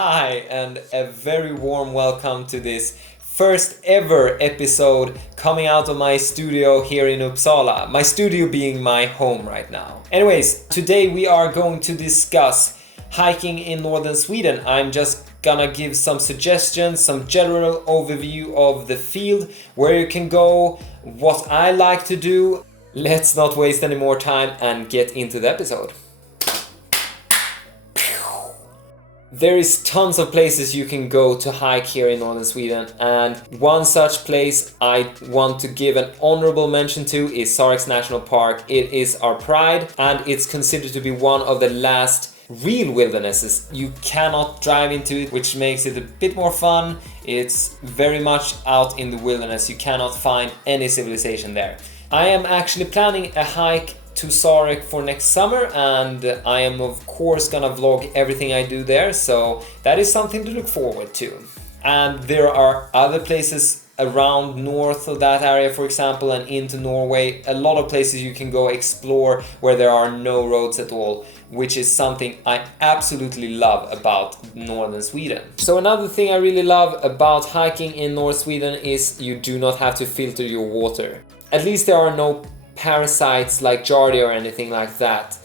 Hi, and a very warm welcome to this first ever episode coming out of my studio here in Uppsala. My studio being my home right now. Anyways, today we are going to discuss hiking in northern Sweden. I'm just gonna give some suggestions, some general overview of the field, where you can go, what I like to do. Let's not waste any more time and get into the episode. There is tons of places you can go to hike here in northern Sweden, and one such place I want to give an honorable mention to is Sareks National Park. It is our pride, and it's considered to be one of the last real wildernesses. You cannot drive into it, which makes it a bit more fun. It's very much out in the wilderness. You cannot find any civilization there. I am actually planning a hike to Sarek for next summer, and I am of course gonna vlog everything I do there, so that is something to look forward to. And there are other places around north of that area, for example, and into Norway. A lot of places you can go explore where there are no roads at all, which is something I absolutely love about northern Sweden. So another thing I really love about hiking in North Sweden is you do not have to filter your water. At least there are no parasites like Giardia or anything like that.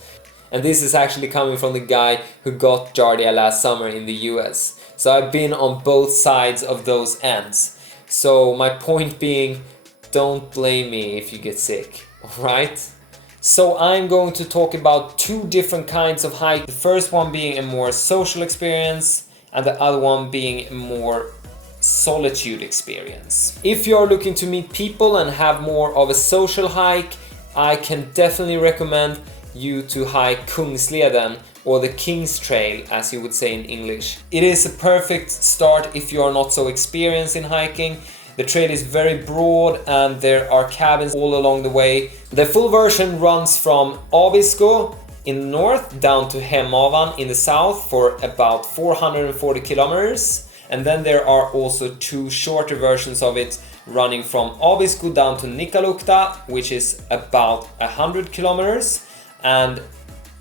And this is actually coming from the guy who got Giardia last summer in the US. So I've been on both sides of those ends. So my point being, don't blame me if you get sick, alright? So I'm going to talk about two different kinds of hike. The first one being a more social experience, and the other one being a more solitude experience. If you're looking to meet people and have more of a social hike, I can definitely recommend you to hike Kungsleden, or the King's Trail as you would say in English. It is a perfect start if you are not so experienced in hiking. The trail is very broad and there are cabins all along the way. The full version runs from Abisko in the north down to Hemavan in the south for about 440 kilometers. And then there are also two shorter versions of it running from Abisko down to Nikkaluokta, which is about 100 kilometers, and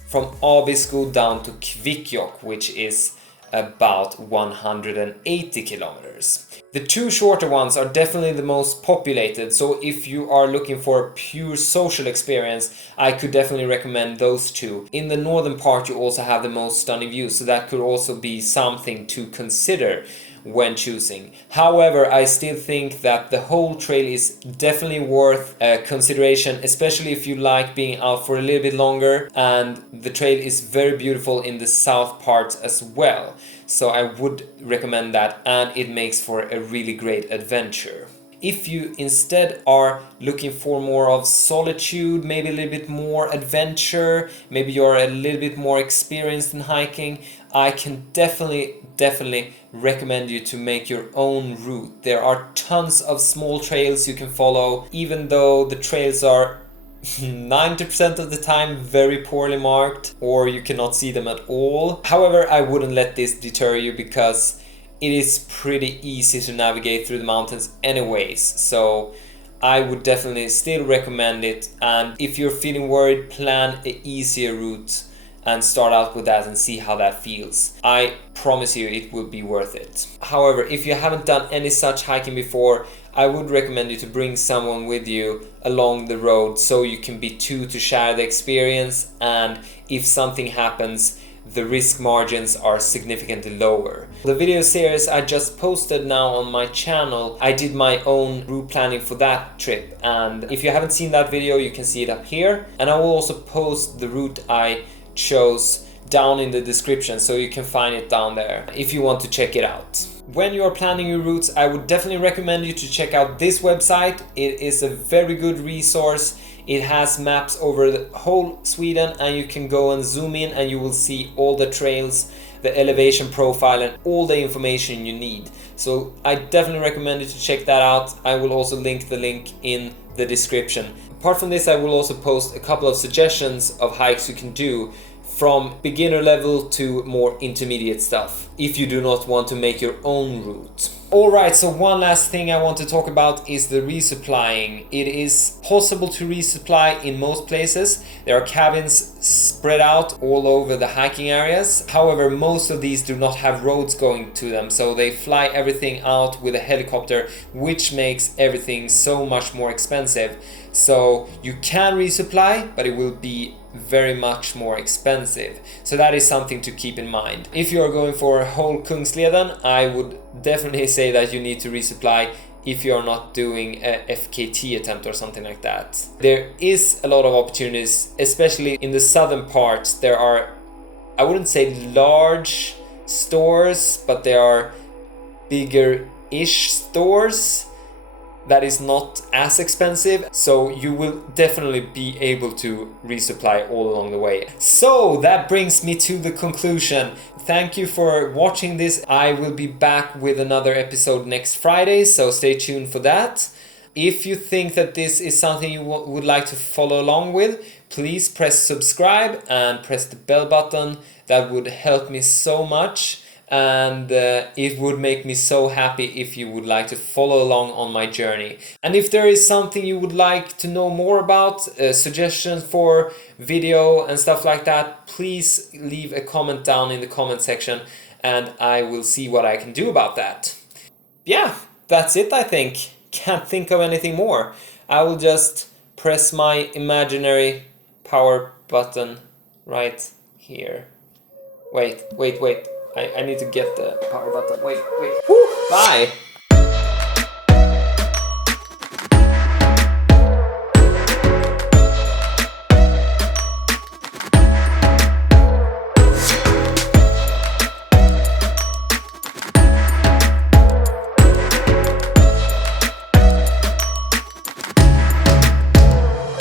from Abisko down to Kvikkjokk, which is about 180 kilometers. The two shorter ones are definitely the most populated, so if you are looking for a pure social experience, I could definitely recommend those two. In the northern part you also have the most stunning views, so that could also be something to consider when choosing. However, I still think that the whole trail is definitely worth consideration, especially if you like being out for a little bit longer, and the trail is very beautiful in the south parts as well. So I would recommend that, and it makes for a really great adventure. If you instead are looking for more of solitude, maybe a little bit more adventure, maybe you're a little bit more experienced in hiking, I can definitely recommend you to make your own route. There are tons of small trails you can follow, even though the trails are 90% of the time very poorly marked, or you cannot see them at all. However, I wouldn't let this deter you because it is pretty easy to navigate through the mountains anyways, so I would definitely still recommend it. And if you're feeling worried, plan an easier route and start out with that and see how that feels. I promise you it will be worth it. However, if you haven't done any such hiking before, I would recommend you to bring someone with you along the road so you can be two to share the experience, and if something happens, the risk margins are significantly lower. The video series I just posted now on my channel, I did my own route planning for that trip, and if you haven't seen that video you can see it up here, and I will also post the route I chose down in the description, so you can find it down there if you want to check it out. When you are planning your routes, I would definitely recommend you to check out this website. It is a very good resource. It has maps over the whole Sweden, and you can go and zoom in and you will see all the trails, the elevation profile, and all the information you need. So I definitely recommend you to check that out. I will also link the link in the description. Apart from this, I will also post a couple of suggestions of hikes you can do from beginner level to more intermediate stuff, if you do not want to make your own route. Alright, so one last thing I want to talk about is the resupplying. It is possible to resupply in most places. There are cabins spread out all over the hiking areas. However, most of these do not have roads going to them, so they fly everything out with a helicopter, which makes everything so much more expensive. So you can resupply, but it will be very much more expensive. So that is something to keep in mind. If you are going for a whole kungsleden, I would definitely say that you need to resupply if you are not doing a FKT attempt or something like that. There is a lot of opportunities, especially in the southern parts. There are, I wouldn't say large stores, but there are bigger-ish stores that is not as expensive, so you will definitely be able to resupply all along the way. So that brings me to the conclusion. Thank you for watching this. I will be back with another episode next Friday, so stay tuned for that. If you think that this is something you would like to follow along with, please press subscribe and press the bell button. That would help me so much. And it would make me so happy if you would like to follow along on my journey. And if there is something you would like to know more about, suggestions for video and stuff like that, please leave a comment down in the comment section and I will see what I can do about that. Yeah, that's it, I think. Can't think of anything more. I will just press my imaginary power button right here. Wait. I need to get the power button. Wait. Woo! Bye!